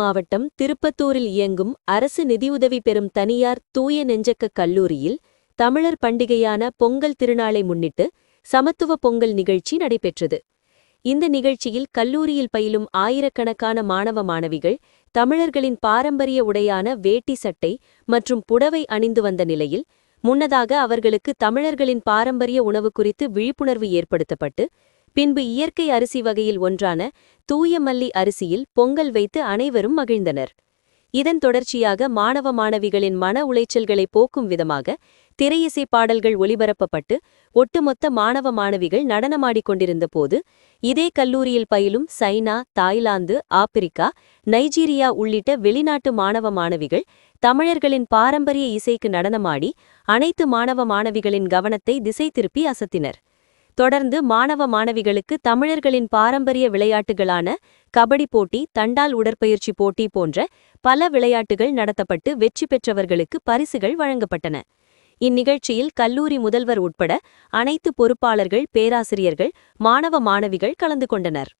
மாவட்டம் திருப்பத்தூரில் இயங்கும் அரசு நிதியுதவி பெறும் தனியார் தூய நெஞ்சக்க கல்லூரியில் தமிழர் பண்டிகையான பொங்கல் திருநாளை முன்னிட்டு சமத்துவ பொங்கல் நிகழ்ச்சி நடைபெற்றது. இந்த நிகழ்ச்சியில் கல்லூரியில் பயிலும் ஆயிரக்கணக்கான மாணவ மாணவிகள் தமிழர்களின் பாரம்பரிய உடையான வேட்டி சட்டை மற்றும் புடவை அணிந்து வந்த நிலையில், முன்னதாக அவர்களுக்கு தமிழர்களின் பாரம்பரிய உணவு குறித்து விழிப்புணர்வு ஏற்படுத்தப்பட்டு, பின்பு இயற்கை அரிசி வகையில் ஒன்றான தூய மல்லி அரிசியில் பொங்கல் வைத்து அனைவரும் மகிழ்ந்தனர். இதன் தொடர்ச்சியாக மாணவ மாணவிகளின் மன உளைச்சல்களை போக்கும் விதமாக திரையிசை பாடல்கள் ஒலிபரப்பப்பட்டு ஒட்டுமொத்த மாணவ மாணவிகள் நடனமாடிக்கொண்டிருந்த போது, இதே கல்லூரியில் பயிலும் சைனா, தாய்லாந்து, ஆப்பிரிக்கா, நைஜீரியா உள்ளிட்ட வெளிநாட்டு மாணவ மாணவிகள் தமிழர்களின் பாரம்பரிய இசைக்கு நடனமாடி அனைத்து மாணவ மாணவிகளின் கவனத்தை திசை திருப்பி அசத்தினர். தொடர்ந்து மாணவ மாணவிகளுக்கு தமிழர்களின் பாரம்பரிய விளையாட்டுகளான கபடி போட்டி, தண்டால் உடற்பயிற்சி போட்டி போன்ற பல விளையாட்டுகள் நடத்தப்பட்டு வெற்றி பெற்றவர்களுக்கு பரிசுகள் வழங்கப்பட்டன. இந்நிகழ்ச்சியில் கல்லூரி முதல்வர் உட்பட அனைத்து பொறுப்பாளர்கள், பேராசிரியர்கள், மாணவ மாணவிகள் கலந்து கொண்டனர்.